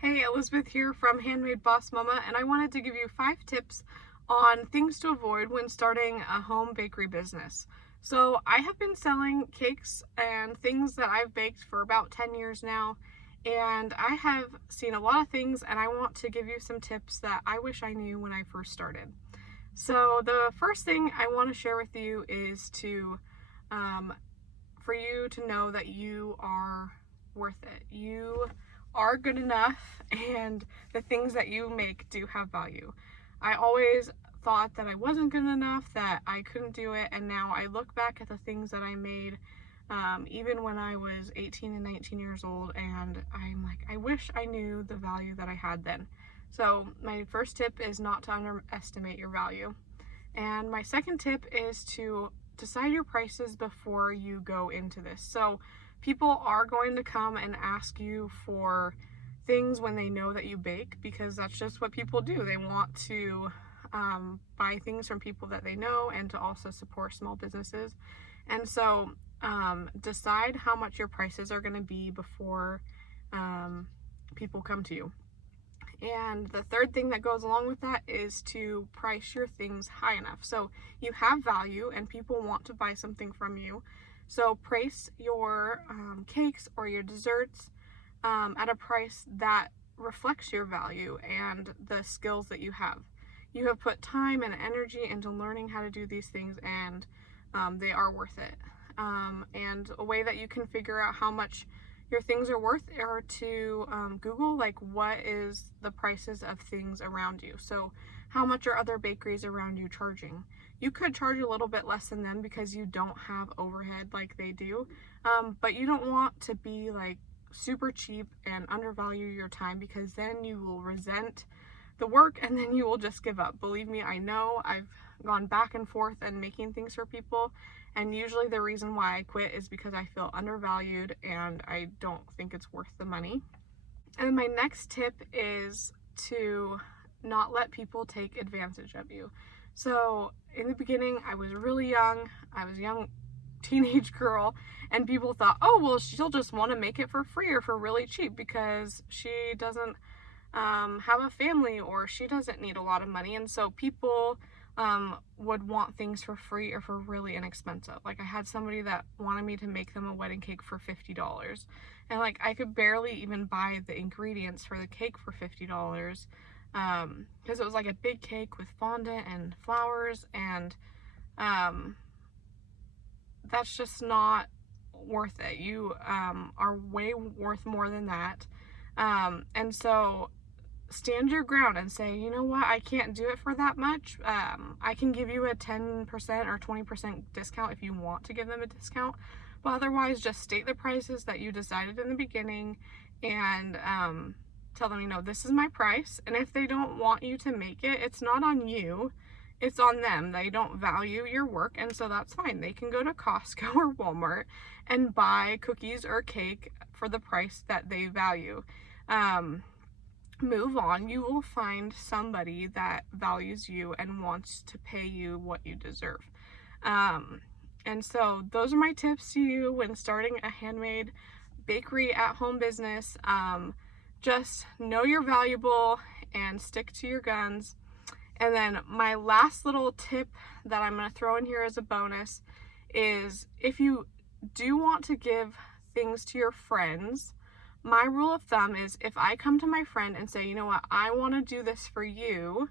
Hey, Elizabeth here from Handmade Boss Mama, and I wanted to give you 5 tips on things to avoid when starting a home bakery business. So, I have been selling cakes and things that I've baked for about 10 years now, and I have seen a lot of things, and I want to give you some tips that I wish I knew when I first started. So, the first thing I want to share with you is um, for you to know that you are worth it. You are good enough, and the things that you make do have value. I always thought that I wasn't good enough, that I couldn't do it, and now I look back at the things that I made, even when I was 18 and 19 years old, and I'm like, I wish I knew the value that I had then. So, my first tip is not to underestimate your value. And my second tip is to decide your prices before you go into this. So people are going to come and ask you for things when they know that you bake, because that's just what people do. They want to buy things from people that they know and to also support small businesses. And so decide how much your prices are going to be before people come to you. And the third thing that goes along with that is to price your things high enough. So you have value and people want to buy something from you. So price your cakes or your desserts at a price that reflects your value and the skills that you have. You have put time and energy into learning how to do these things, and they are worth it. And a way that you can figure out how much your things are worth are to Google, like, what is the prices of things around you. So how much are other bakeries around you charging? You could charge a little bit less than them because you don't have overhead like they do, but you don't want to be like super cheap and undervalue your time, because then you will resent the work and then you will just give up. Believe me, I know. I've gone back and forth and making things for people, and usually the reason why I quit is because I feel undervalued and I don't think it's worth the money. And my next tip is to not let people take advantage of you. So in the beginning, I was really young. I was a young teenage girl, and people thought, oh, well, she'll just want to make it for free or for really cheap because she doesn't have a family, or she doesn't need a lot of money. And so people would want things for free or for really inexpensive. Like, I had somebody that wanted me to make them a wedding cake for $50, and like I could barely even buy the ingredients for the cake for $50, because it was like a big cake with fondant and flowers, and that's just not worth it. You are way worth more than that. And so stand your ground and say, you know what, I can't do it for that much. I can give you a 10% or 20% discount if you want to give them a discount, but otherwise just state the prices that you decided in the beginning, and tell them, you know, this is my price. And if they don't want you to make it, it's not on you, it's on them. They don't value your work, and so that's fine. They can go to Costco or Walmart and buy cookies or cake for the price that they value. Move on. You will find somebody that values you and wants to pay you what you deserve. And so those are my tips to you when starting a handmade bakery at home business. Just know you're valuable and stick to your guns. And then my last little tip that I'm going to throw in here as a bonus is, if you do want to give things to your friends, my rule of thumb is, if I come to my friend and say, you know what, I want to do this for you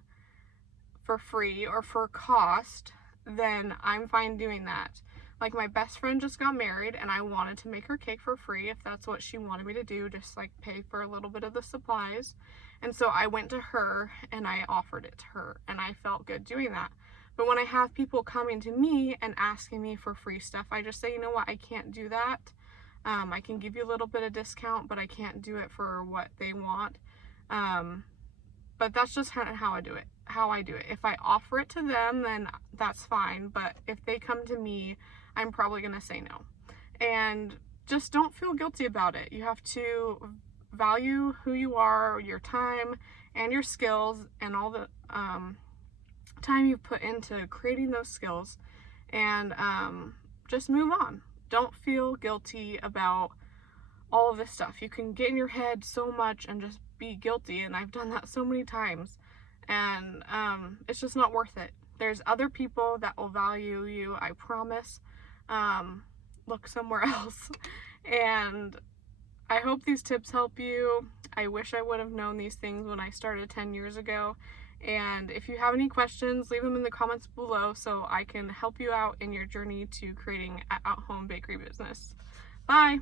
for free or for cost, then I'm fine doing that. Like, my best friend just got married and I wanted to make her cake for free, if that's what she wanted me to do, just like pay for a little bit of the supplies. And so I went to her and I offered it to her, and I felt good doing that. But when I have people coming to me and asking me for free stuff, I just say, you know what, I can't do that. I can give you a little bit of discount, but I can't do it for what they want. But that's just how I do it. If I offer it to them, then that's fine. But if they come to me, I'm probably going to say no. And just don't feel guilty about it. You have to value who you are, your time and your skills, and all the time you've put into creating those skills, and just move on. Don't feel guilty about all of this stuff. You can get in your head so much and just be guilty, and I've done that so many times, and it's just not worth it. There's other people that will value you, I promise. Look somewhere else. And I hope these tips help you. I wish I would have known these things when I started 10 years ago. And if you have any questions, leave them in the comments below so I can help you out in your journey to creating an at-home bakery business. Bye!